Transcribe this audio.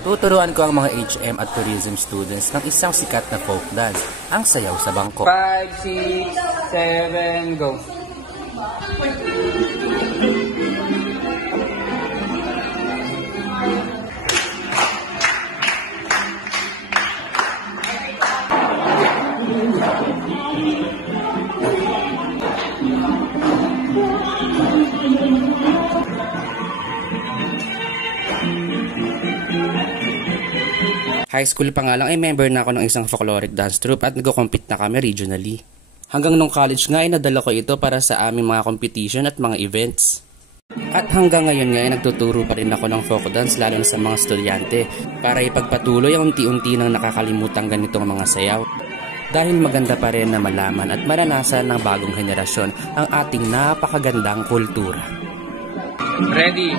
Tuturuan ko ang mga HM at tourism students ng isang sikat na folk dance, ang Sayaw sa Bangko. 5, 6, 7, go! High school pa nga lang ay member na ako ng isang folkloric dance troupe at nagko-compete na kami regionally. Hanggang nung college nga ay nadala ko ito para sa aming mga competition at mga events. At hanggang ngayon nga ay nagtuturo pa rin ako ng folk dance lalo na sa mga estudyante para ipagpatuloy ang unti-unti nang nakakalimutang ganitong mga sayaw. Dahil maganda pa rin na malaman at maranasan ng bagong henerasyon ang ating napakagandang kultura. Ready?